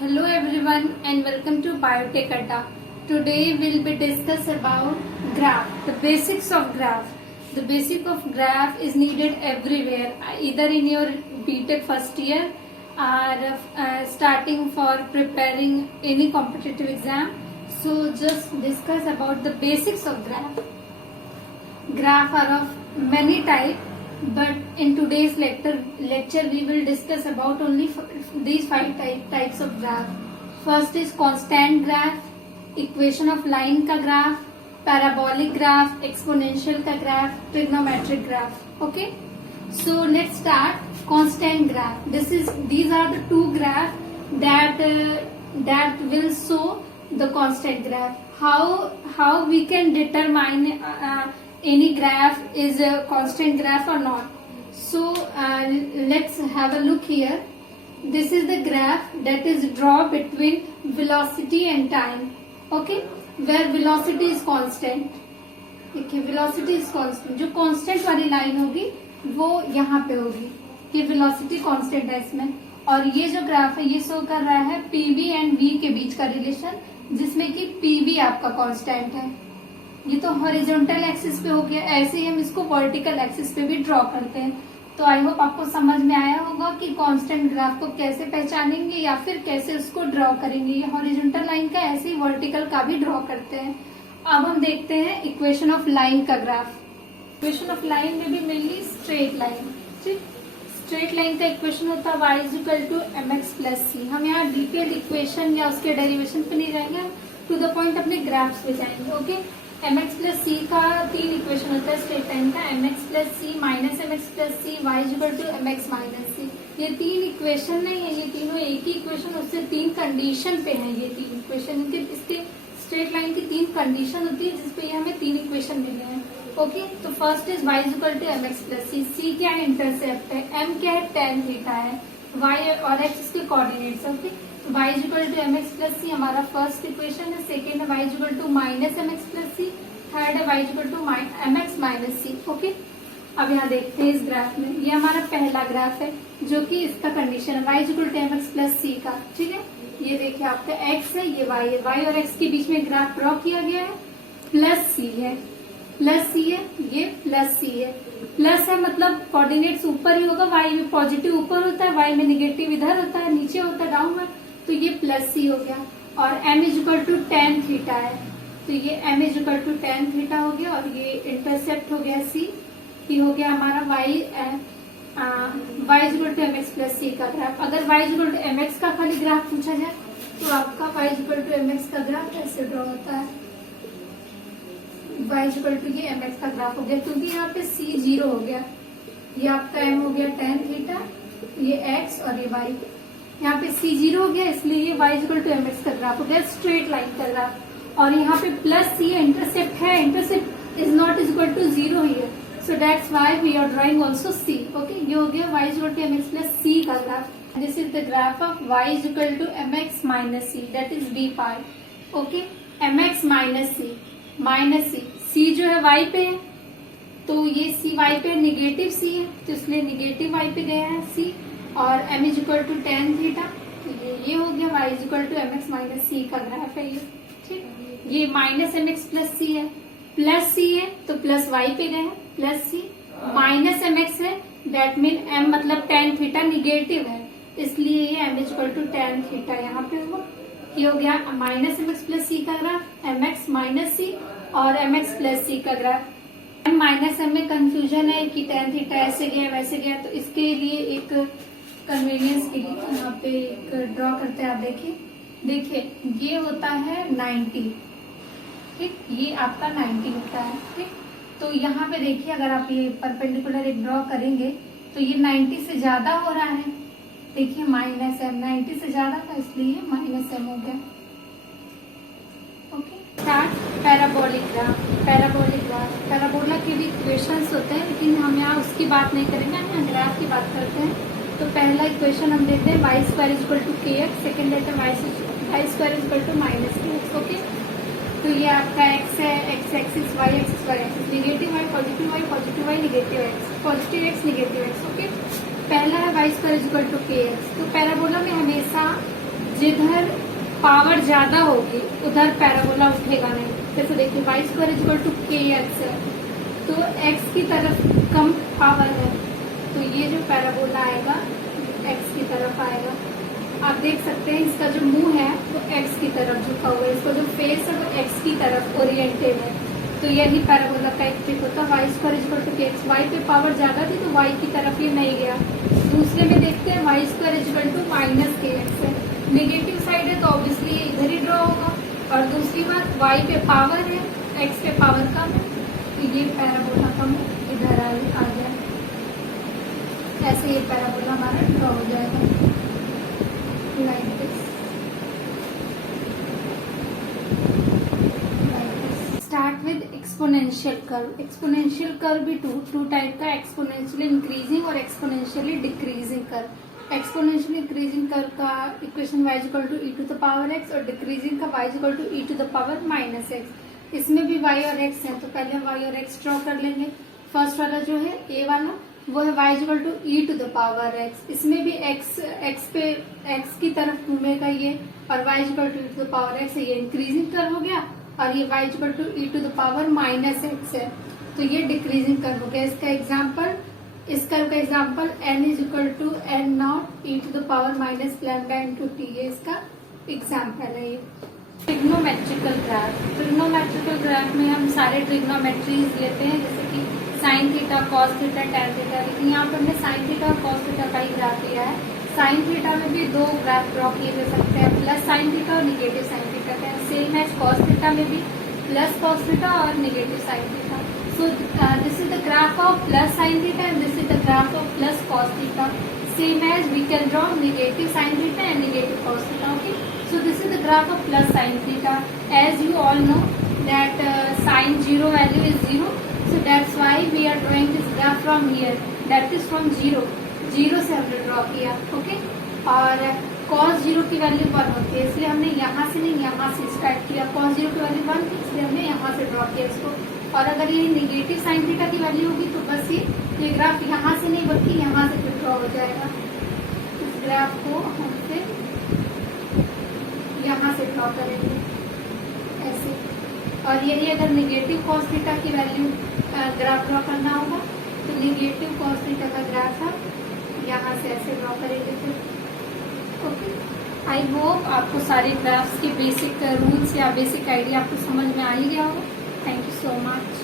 Hello everyone and welcome to Biotech Adda. Today we'll be discuss about graph, the basics of graph. The basic of graph is needed everywhere, either in your BTech first year or starting for preparing any competitive exam. So just discuss about the basics of graph. Graph are of many types, but in today's lecture we will discuss about only these five types of graph. First is constant graph, equation of line का graph, parabolic graph, exponential का graph, trigonometric graph. Okay, so let's start constant graph. These are the two graphs that will show the constant graph. How we can determine any graph is a constant graph or not. So let's have a look here. This is the graph that is drawn between velocity and time. Okay, where velocity is constant. देखिए velocity is constant. जो constant वाली line होगी वो यहाँ पे होगी. ये velocity constant है इसमें. और ये जो ग्राफ है ये शो कर रहा है PV एंड V के बीच का रिलेशन, जिसमें कि PV आपका कांस्टेंट है. ये तो हॉरिजॉन्टल एक्सिस पे हो गया. ऐसे ही हम इसको वर्टिकल एक्सिस पे भी ड्रॉ करते हैं. तो आई होप आपको समझ में आया होगा कि कांस्टेंट ग्राफ को कैसे पहचानेंगे या फिर कैसे उसको ड्रॉ करेंगे. ये हॉरिजॉन्टल लाइन का, ऐसे ही वर्टिकल का भी ड्रॉ करते हैं. अब हम देखते हैं इक्वेशन ऑफ लाइन का ग्राफ. इक्वेशन ऑफ लाइन में भी मेनली स्ट्रेट लाइन. ठीक, स्ट्रेट लाइन का इक्वेशन होता है y is equal to mx plus C. हम यहाँ डिटेल इक्वेशन या उसके डेरिवेशन पे नहीं जाएंगे, टू द पॉइंट अपने ग्राफ्स पे जाएंगे. ओके, mx प्लस सी का तीन इक्वेशन होता है स्ट्रेट लाइन का. mx plus C minus mx plus C y is equal to mx minus C. ये तीन इक्वेशन नहीं है, ये तीनों एक ही इक्वेशन, उससे तीन कंडीशन पे है. ये तीन इक्वेशन इसके स्ट्रेट लाइन की तीन कंडीशन होती है जिसपे ये हमें तीन इक्वेशन मिले हैं. ओके, तो first is y is equal to mx plus C. C क्या है? इंटरसेप्ट है. m क्या है? tan थीटा है. y और x इसके कोऑर्डिनेट्स. ओके, तो y is equal to mx plus C हमारा फर्स्ट इक्वेशन है. सेकेंड है y is equal to minus mx plus C. Third है y is equal to mx minus C. Okay, अब यहाँ देखते हैं इस ग्राफ में. ये हमारा पहला ग्राफ है जो कि इसका कंडीशन है y is equal to mx plus C का. ठीक है, ये देखिए आपका x है, ये y है. y और x के बीच में ग्राफ ड्रॉ किया गया है. प्लस सी है, प्लस सी है, ये प्लस सी है. प्लस है मतलब कोऑर्डिनेट्स ऊपर ही होगा. y में पॉजिटिव ऊपर होता है, y में निगेटिव इधर होता है, नीचे होता है डाउनवर्ड. तो ये प्लस सी हो गया. और m is equal to tan theta है, तो ये m is equal to tan theta हो गया. और ये इंटरसेप्ट हो गया c. ये हो गया हमारा y is equal to mx plus C का ग्राफ. अगर y is equal to mx का खाली ग्राफ पूछा जाए तो आपका y is equal to mx का ग्राफ ऐसे ड्रॉ होता है. y इज इक्वल टू ये mx का ग्राफ हो गया, क्योंकि यहाँ पे c जीरो हो गया. ये आपका m हो गया tan थीटा, ये x और ये y. यहाँ पे c जीरो हो गया, इसलिए ये y is equal to mx का ग्राफ हो गया, स्ट्रेट लाइन का ग्राफ. और यहाँ पे प्लस c इंटरसेप्ट है, intercept is not is equal to zero here, so that's why we are drawing also c. Okay, ये हो गया y is equal to mx plus c का graph. This is the graph of y is equal to mx minus c, that is b part. Okay, mx minus c, minus c. c जो है y पे है, तो ये c y पे negative c है, तो इसलिए निगेटिव y पे गया है c. और m is equal to tan theta, तो ये हो गया y is equal to mx minus c का ग्राफ है ये. ठीक, ये माइनस mx प्लस c है, प्लस c है तो प्लस y पे गए हैं, प्लस c. माइनस mx है, दैट मीन m मतलब tan थीटा निगेटिव है, इसलिए ये m is equal to tan theta यहाँ पे हुआ. ये हो गया माइनस mx प्लस c का ग्राफ, mx माइनस c और mx प्लस c का ग्राफ. m माइनस m में कंफ्यूजन है कि tan थीटा ऐसे गया वैसे गया, तो इसके लिए एक कन्वीनियंस के लिए यहाँ पे एक ड्रॉ करते हैं. आप देखिए ये होता है 90. ठीक, ये आपका 90 होता है. ठीक, तो यहाँ पे देखिए अगर आप ये परपेंडिकुलर एक ड्रॉ करेंगे तो ये 90 से ज्यादा हो रहा है. देखिए माइनस m 90 से ज्यादा था, इसलिए माइनस m हो गया. Okay, start parabolic graph. Parabolic graph, parabola के भी इक्वेशंस होते हैं, लेकिन हम यहाँ उसकी बात नहीं करेंगे, हम यहाँ ग्राफ की बात करते हैं. तो पहला इक्वेशन हम देते हैं y square is equal to kx. Second देते हैं y square is equal to minus kx. Okay, तो ये आपका x है, x axis y axis y axis, negative y positive y positive y negative x, positive x negative x. Okay, पहला है y square is equal to kx. तो parabola में हमेशा जिधर पावर ज्यादा होगी उधर पैराबोला उठेगा नहीं। जैसे देखिए y square equal to kx है, तो x की तरफ कम पावर है, तो ये जो पैराबोला आएगा x की तरफ आएगा। आप देख सकते हैं इसका जो मुंह है वो x की तरफ झुका हुआ है, इसका जो फेस है वो x की तरफ ओरिएंटेड है। तो यही पैराबोला का एक ट्रिक होता है। y square equal to kx, y पे पावर ज्यादा थी तो y की तरफ ये नहीं गया। दूसरे में देखते हैं y square equal to minus kx है, नेगेटिव साइड है तो ऑब्वियसली ये इधर ही ड्रॉ होगा। और दूसरी बात y पे पावर है, x पे पावर कम है, तो ये पैराबोला का मुंह इधर आ जाए, ऐसे ये पैराबोला हमारा ड्रॉ हो जाएगा like this. Start with exponential curve. Exponential curve भी टू टाइप का, एक्सपोनेंशियली इंक्रीजिंग और exponentially decreasing curve. Exponentially increasing curve का equation y equal to e to the power x और डिक्रीजिंग का y equal to e to the power minus x। इसमें भी y और x है, तो पहले हम y और x ड्रॉ कर लेंगे। फर्स्ट वाला जो है a वाला वो है y equal to e to the power x। इसमें भी x की तरफ घूमेगा ये, और y equal to e to the power x है, ये इंक्रीजिंग कर्व हो गया। और ये y equal to e to the power minus x है, तो ये डिक्रीजिंग कर्व हो गया। इसका एग्जाम्पल, इस कर्व का example n is equal to n naught e to the power minus lambda into t, ये इसका एग्जाम्पल है। ये ट्रिग्नोमेट्रिकल ग्राफ। ट्रिग्नोमेट्रिकल ग्राफ में हम सारे ट्रिग्नोमेट्रीज लेते हैं, जैसे कि sine theta, cos theta, tan theta. लेकिन यहाँ पर हमने साइन थीटा और कॉस थीटा का ही ग्राफ लिया है। साइन थीटा में भी दो ग्राफ ड्रॉ किए जा सकते हैं, प्लस साइन थीटा और निगेटिव साइन थीटा का। सेम है कॉस थीटा में भी, प्लस कॉस थीटा और negative sine theta. So this is the graph of plus sin theta and this is the graph of plus cos theta. Same as we can draw negative sin theta and negative cos theta. Okay. So this is the graph of plus sin theta. As you all know that sin 0 value is 0. So that's why we are drawing this graph from here. That is from 0. 0 से हमने draw किया. Okay. और cos 0 की value 1 होती है, इसलिए हमने यहाँ से नहीं यहाँ से स्टार्ट किया। cos 0 की वैल्यू 1 थी, इसलिए हमने यहाँ से ड्रॉ किया इसको। और अगर ये नेगेटिव साइन थीटा की वैल्यू होगी तो बस ये ग्राफ यहाँ से नहीं बल्कि यहाँ से फिर ड्रॉ हो जाएगा। इस ग्राफ को हम फिर यहाँ से ड्रॉ करेंगे ऐसे। और यही अगर नेगेटिव कॉस थीटा की वैल्यू ग्राफ ड्रॉ करना होगा तो नेगेटिव कॉस थीटा का ग्राफ हम यहाँ से ऐसे ड्रॉ करेंगे फिर। ओके, आई होप आपको सारे ग्राफ्स के बेसिक रूल्स या बेसिक आइडिया आपको समझ में आ ही गया होगा। Thank you so much.